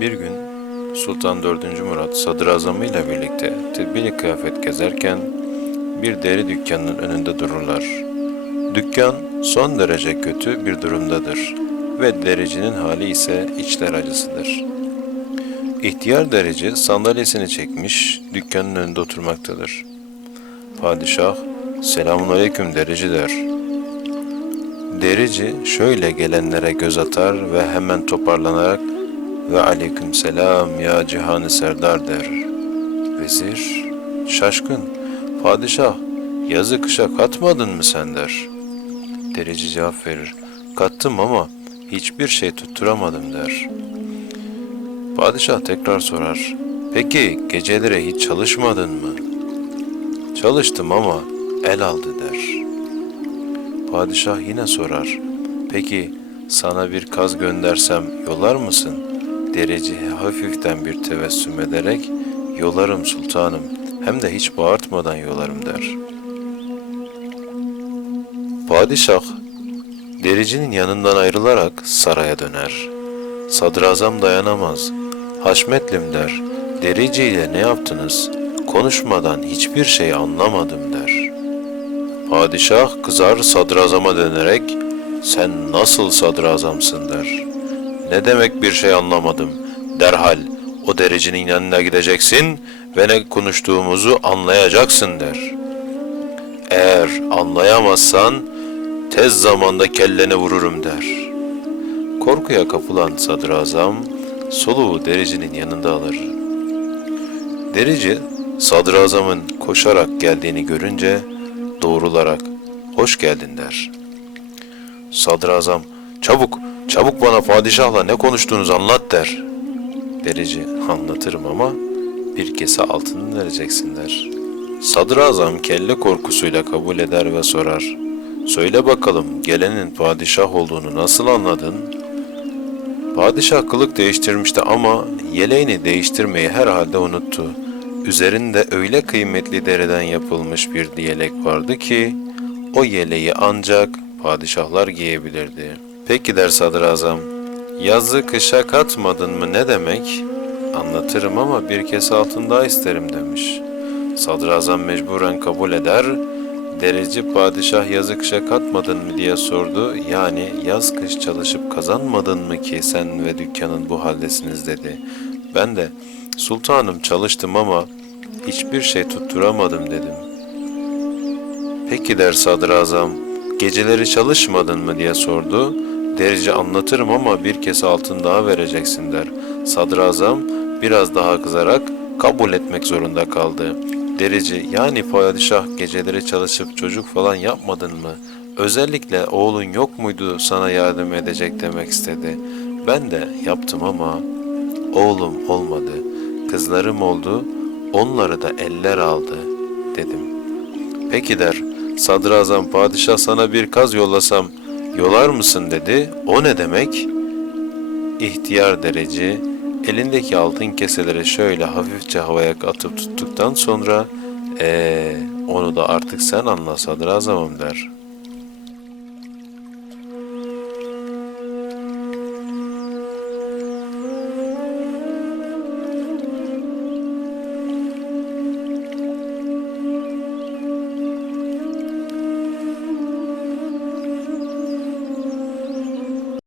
Bir gün Sultan 4. Murat sadrazamı ile birlikte tebdili kıyafet gezerken bir deri dükkanının önünde dururlar. Dükkan son derece kötü bir durumdadır ve dericinin hali ise içler acısıdır. İhtiyar derici sandalyesini çekmiş dükkanın önünde oturmaktadır. Padişah selamun aleyküm derici der. Derici şöyle gelenlere göz atar ve hemen toparlanarak ve aleyküm selam ya cihanı serdar der. Vezir şaşkın padişah yazı kışa katmadın mı sen der. Derici cevap verir. Kattım ama hiçbir şey tutturamadım der. Padişah tekrar sorar. Peki gecelere hiç çalışmadın mı? Çalıştım ama el aldı der. Padişah yine sorar. Peki sana bir kaz göndersem yolar mısın? Dereci hafiften bir tebessüm ederek yolarım sultanım hem de hiç bağırtmadan yolarım der. Padişah dericinin yanından ayrılarak saraya döner. Sadrazam dayanamaz. Haşmetlim der. Derici ile ne yaptınız? Konuşmadan hiçbir şey anlamadım der. Padişah kızar sadrazama dönerek sen nasıl sadrazamsın der. Ne demek bir şey anlamadım. Derhal o derecinin yanına gideceksin ve ne konuştuğumuzu anlayacaksın der. Eğer anlayamazsan tez zamanda kellene vururum der. Korkuya kapılan sadrazam soluğu dericinin yanında alır. Derici sadrazamın koşarak geldiğini görünce doğrularak hoş geldin der. Sadrazam çabuk çabuk bana padişahla ne konuştuğunuzu anlat der. Derici anlatırım ama bir kese altını vereceksin der. Sadrazam kelle korkusuyla kabul eder ve sorar. Söyle bakalım gelenin padişah olduğunu nasıl anladın? Padişah kılık değiştirmişti ama yeleğini değiştirmeyi herhalde unuttu. Üzerinde öyle kıymetli deriden yapılmış bir yelek vardı ki o yeleği ancak padişahlar giyebilirdi. Peki der sadrazam, yazı kışa katmadın mı ne demek? Anlatırım ama bir kese altın daha isterim demiş. Sadrazam mecburen kabul eder, dereci padişah yazı kışa katmadın mı diye sordu. Yani yaz kış çalışıp kazanmadın mı ki sen ve dükkanın bu haldesiniz dedi. Ben de sultanım çalıştım ama hiçbir şey tutturamadım dedim. Peki der sadrazam, geceleri çalışmadın mı diye sordu. Derici anlatırım ama bir kese altın daha vereceksin der. Sadrazam biraz daha kızarak kabul etmek zorunda kaldı. Derici yani padişah geceleri çalışıp çocuk falan yapmadın mı? Özellikle oğlun yok muydu sana yardım edecek demek istedi. Ben de yaptım ama oğlum olmadı. Kızlarım oldu, onları da eller aldı dedim. Peki der, sadrazam padişah sana bir kaz yollasam yolar mısın dedi. O ne demek? İhtiyar dereci elindeki altın keseleri şöyle hafifçe havaya atıp tuttuktan sonra ee, onu da artık sen anla sadrazamım der.''